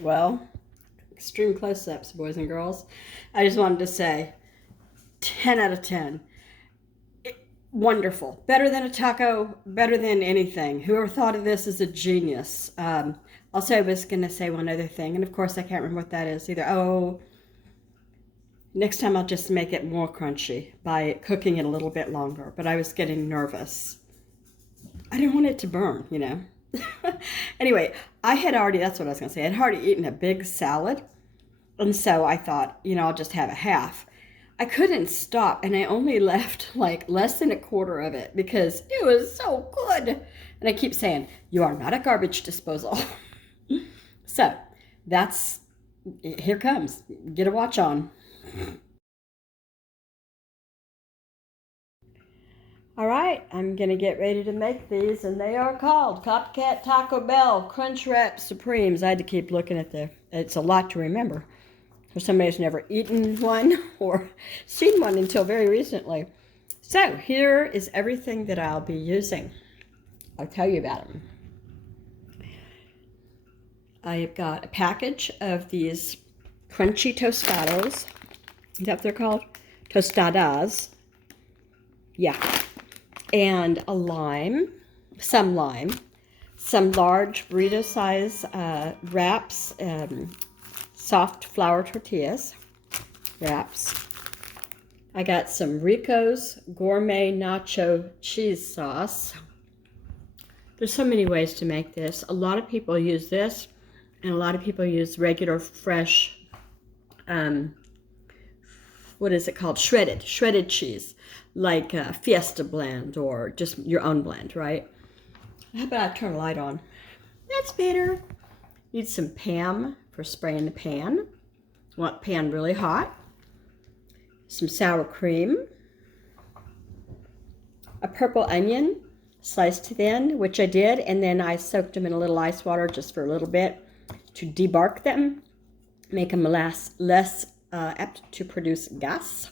Well, extreme close-ups, boys and girls. I just wanted to say 10 out of 10. Wonderful. Better than a taco, better than anything. Whoever thought of this is a genius. Also, I was going to say one other thing, and of course, I can't remember what that is either. Oh, next time I'll just make it more crunchy by cooking it a little bit longer. But I was getting nervous. I didn't want it to burn, you know. Anyway, I had already, that's what I was going to say, I had already eaten a big salad. And so I thought, I'll just have a half. I couldn't stop, and I only left like less than a quarter of it because it was so good. And I keep saying, you are not a garbage disposal. So that's, here comes. Get a watch on. All right, I'm gonna get ready to make these, and they are called Copycat Taco Bell Crunchwrap Supremes. I had to keep looking at it's a lot to remember for somebody who's never eaten one or seen one until very recently. So here is everything that I'll be using. I'll tell you about them. I've got a package of these crunchy tostados. Is that what they're called? Tostadas. Yeah. And a lime, some large burrito size wraps, soft flour tortillas wraps. I got some Rico's Gourmet Nacho Cheese Sauce. There's so many ways to make this. A lot of people use this, and a lot of people use regular fresh, what is it called? Shredded cheese, like Fiesta blend or just your own blend, right? How about I turn the light on? That's better. Need some Pam for spraying the pan. Want pan really hot. Some sour cream. A purple onion, sliced thin, which I did, and then I soaked them in a little ice water just for a little bit to debark them, make them less apt to produce gas.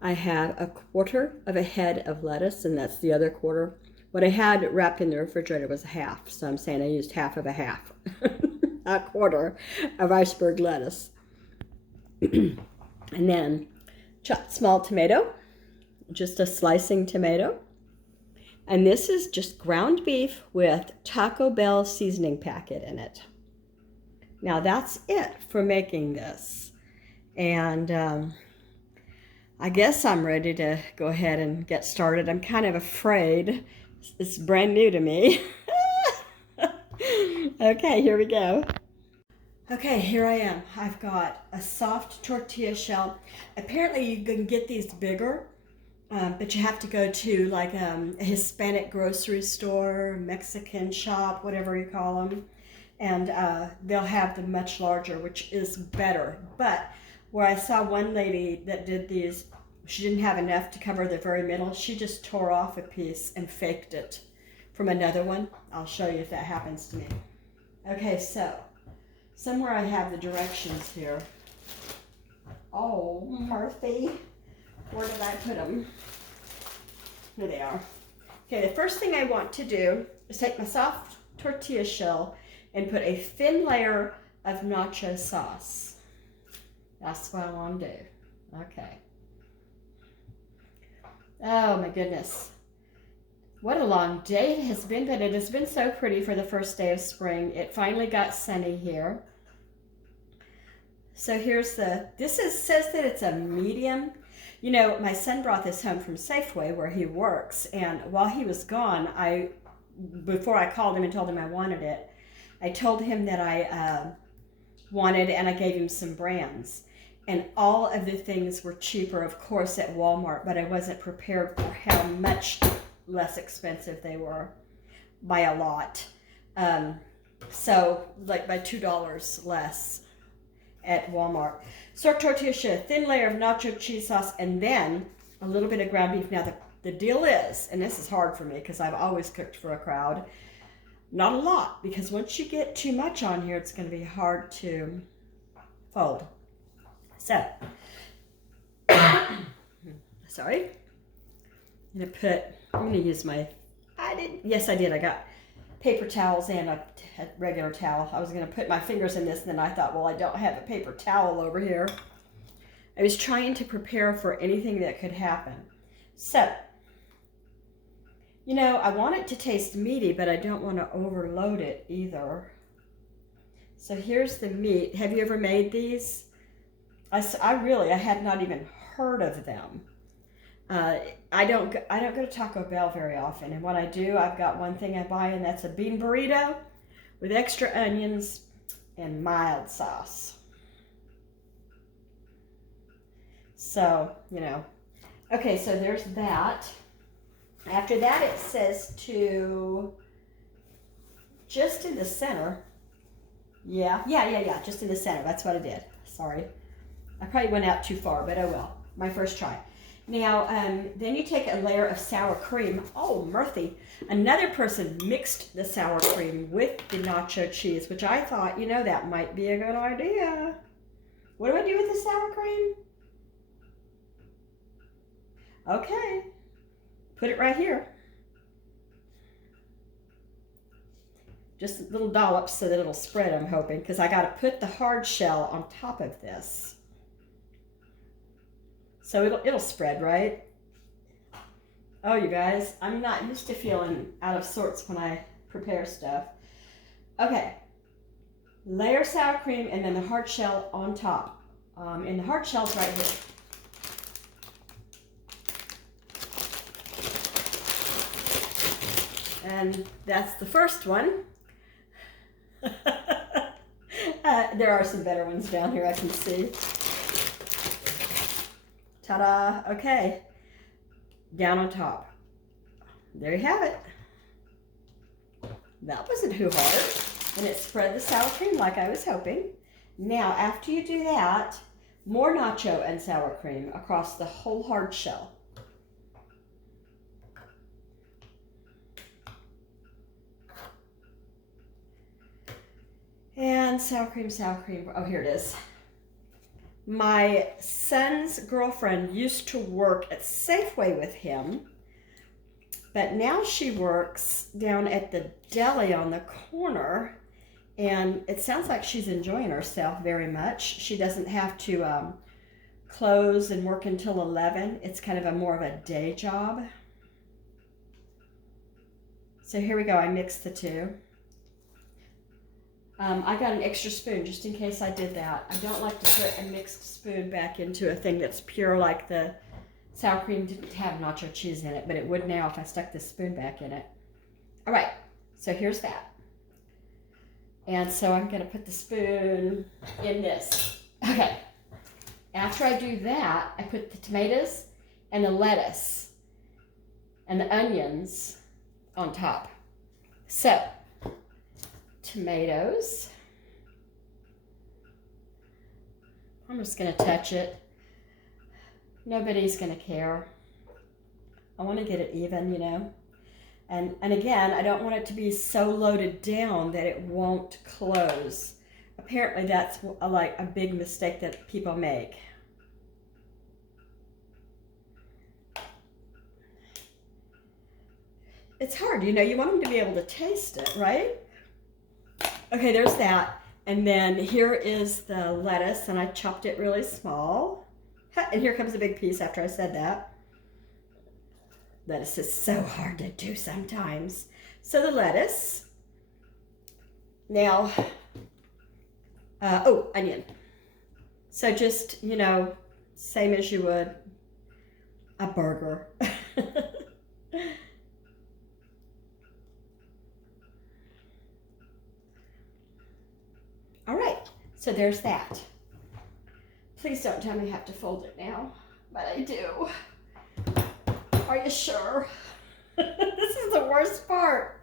I have a quarter of a head of lettuce, and that's the other quarter. What I had wrapped in the refrigerator was a half, so I'm saying I used half of a half. A quarter of iceberg lettuce. And then chopped small tomato, just a slicing tomato. And this is just ground beef with Taco Bell seasoning packet in it. Now that's it for making this. And I guess I'm ready to go ahead and get started. I'm kind of afraid. It's brand new to me. Okay, here we go. Okay, here I am. I've got a soft tortilla shell. Apparently you can get these bigger, but you have to go to like a Hispanic grocery store, Mexican shop, whatever you call them. And they'll have them much larger, which is better. But where I saw one lady that did these, she didn't have enough to cover the very middle. She just tore off a piece and faked it from another one. I'll show you if that happens to me. Okay, so somewhere I have the directions here. Oh, Murphy, where did I put them? Here they are. Okay, the first thing I want to do is take my soft tortilla shell and put a thin layer of nacho sauce. That's what I want to do. Okay. Oh my goodness. What a long day it has been, but it has been so pretty for the first day of spring. It finally got sunny here. So here's says that it's a medium. You know, my son brought this home from Safeway where he works, and while he was gone, before I called him and told him I wanted it, I told him that I wanted, and I gave him some brands. And all of the things were cheaper, of course, at Walmart, but I wasn't prepared for how much less expensive they were by a lot. So, like by $2 less at Walmart. Soft tortilla shell, thin layer of nacho cheese sauce, and then a little bit of ground beef. Now, the deal is, and this is hard for me because I've always cooked for a crowd, not a lot, because once you get too much on here, it's going to be hard to fold. So, sorry. I'm going to use my, yes I did, I got paper towels and a regular towel. I was going to put my fingers in this, and then I thought, well, I don't have a paper towel over here. I was trying to prepare for anything that could happen. So, you know, I want it to taste meaty, but I don't want to overload it either. So here's the meat. Have you ever made these? I had not even heard of them. I don't go to Taco Bell very often, and when I do, I've got one thing I buy, and that's a bean burrito with extra onions and mild sauce. So, you know. Okay, so there's that. After that, it says to just in the center. Yeah, just in the center. That's what I did. Sorry. I probably went out too far, but oh well. My first try. Now, then you take a layer of sour cream. Oh, Murphy. Another person mixed the sour cream with the nacho cheese, which I thought, you know, that might be a good idea. What do I do with the sour cream? Okay. Put it right here. Just little dollops so that it'll spread, I'm hoping, because I got to put the hard shell on top of this. So it'll spread, right? Oh, you guys, I'm not used to feeling out of sorts when I prepare stuff. Okay, layer sour cream and then the hard shell on top. And the hard shell's right here. And that's the first one. There are some better ones down here I can see. Ta-da! Okay, down on top. There you have it. That wasn't too hard. And it spread the sour cream like I was hoping. Now, after you do that, more nacho and sour cream across the whole hard shell. And sour cream. Oh, here it is. My son's girlfriend used to work at Safeway with him, but now she works down at the deli on the corner, and it sounds like she's enjoying herself very much. She doesn't have to close and work until 11. It's kind of more of a day job. So here we go. I mixed the two. I got an extra spoon just in case I did that. I don't like to put a mixed spoon back into a thing that's pure, like the sour cream didn't have nacho cheese in it, but it would now if I stuck this spoon back in it. All right, so here's that. And so I'm going to put the spoon in this. Okay, after I do that, I put the tomatoes and the lettuce and the onions on top. So, tomatoes. I'm just going to touch it. Nobody's going to care. I want to get it even, you know. And again, I don't want it to be so loaded down that it won't close. Apparently that's like a big mistake that people make. It's hard, you know, you want them to be able to taste it, right? Okay, there's that. And then here is the lettuce, and I chopped it really small. And here comes a big piece after I said that. Lettuce is so hard to do sometimes. So the lettuce. Now, onion. So just, you know, same as you would a burger. All right, so there's that. Please don't tell me I have to fold it now, but I do. Are you sure? This is the worst part.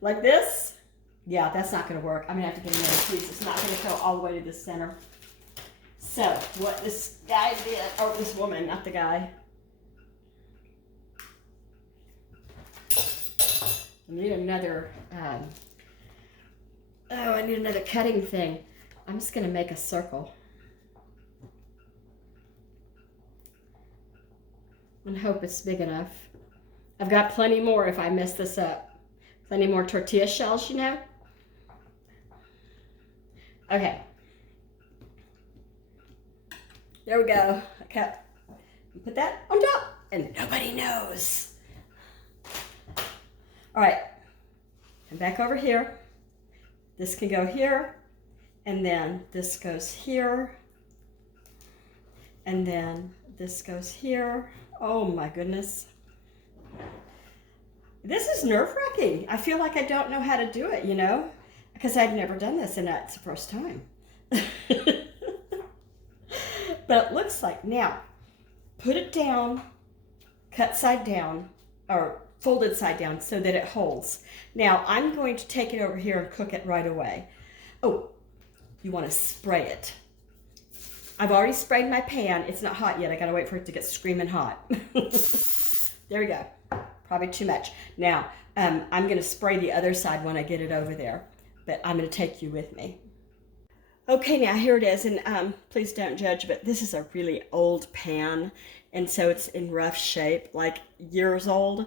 Like this? Yeah, that's not going to work. I'm going to have to get another piece. It's not going to go all the way to the center. So, what this guy did, or this woman, not the guy. I need another, I need another cutting thing. I'm just going to make a circle. And hope it's big enough. I've got plenty more if I mess this up. I need more tortilla shells, you know. Okay. There we go. Okay. Put that on top and nobody knows. All right. And back over here. This can go here. And then this goes here. And then this goes here. Oh my goodness. This is nerve-wracking. I feel like I don't know how to do it, you know, because I've never done this and that's the first time. But it looks like, now, put it down, cut side down, or folded side down so that it holds. Now, I'm going to take it over here and cook it right away. Oh, you want to spray it. I've already sprayed my pan. It's not hot yet. I got to wait for it to get screaming hot. There we go. Probably too much. Now, I'm going to spray the other side when I get it over there, but I'm going to take you with me. Okay, now here it is, and please don't judge, but this is a really old pan, and so it's in rough shape, like years old,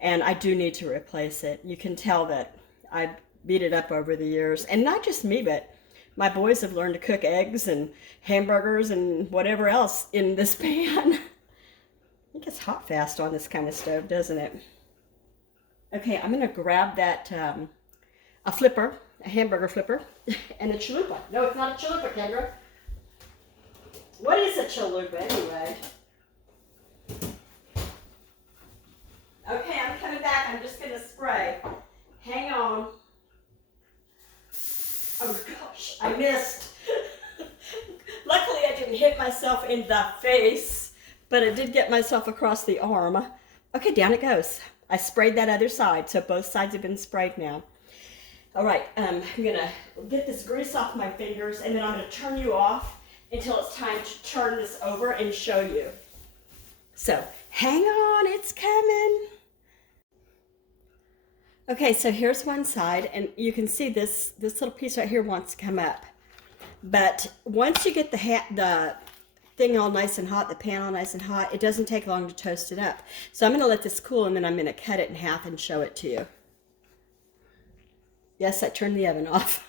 and I do need to replace it. You can tell that I beat it up over the years, and not just me, but my boys have learned to cook eggs and hamburgers and whatever else in this pan. It gets hot fast on this kind of stove, doesn't it? Okay, I'm going to grab that, a flipper, a hamburger flipper, and a chalupa. No, it's not a chalupa, Kendra. What is a chalupa anyway? Okay, I'm coming back. I'm just going to spray. Hang on. Oh gosh, I missed. Luckily, I didn't hit myself in the face, but I did get myself across the arm. Okay, down it goes. I sprayed that other side, so both sides have been sprayed now. All right, I'm gonna get this grease off my fingers, and then I'm gonna turn you off until it's time to turn this over and show you. So hang on, it's coming. Okay, so here's one side, and you can see this little piece right here wants to come up. But once you get the thing all nice and hot, the pan all nice and hot, it doesn't take long to toast it up. So I'm gonna let this cool, and then I'm gonna cut it in half and show it to you. Yes, I turned the oven off.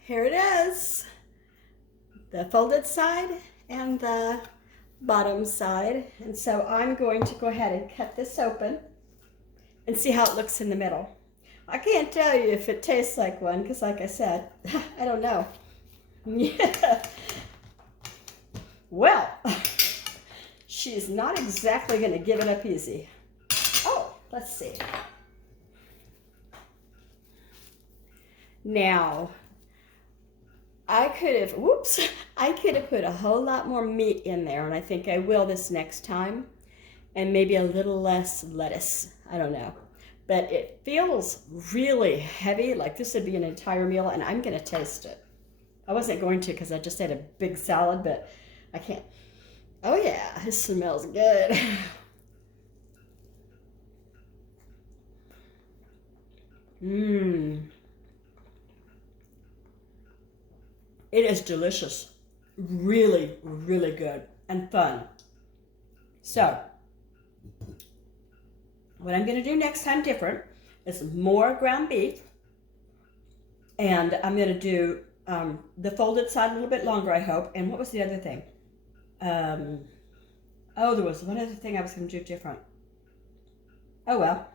Here it is. The folded side and the bottom side. And so I'm going to go ahead and cut this open and see how it looks in the middle. I can't tell you if it tastes like one, because like I said, I don't know. Yeah. Well, she's not exactly going to give it up easy. Oh, let's see. Now, I could have put a whole lot more meat in there, and I think I will this next time, and maybe a little less lettuce. I don't know. But it feels really heavy, like this would be an entire meal, and I'm going to taste it. I wasn't going to because I just had a big salad, but I can't. Oh yeah, this smells good. Mmm. It is delicious. Really, really good and fun. So, what I'm going to do next time different is more ground beef. And I'm going to do the folded side a little bit longer, I hope. And what was the other thing? Oh, there was one other thing I was going to do different. Oh, well.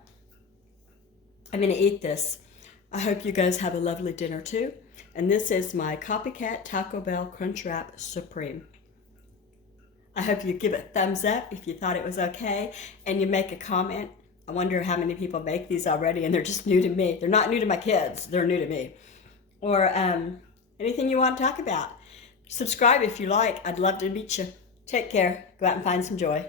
I'm going to eat this. I hope you guys have a lovely dinner too. And this is my Copycat Taco Bell Crunchwrap Supreme. I hope you give it a thumbs up if you thought it was okay, and you make a comment. I wonder how many people make these already and they're just new to me. They're not new to my kids, they're new to me. Or anything you want to talk about. Subscribe if you like. I'd love to meet you. Take care. Go out and find some joy.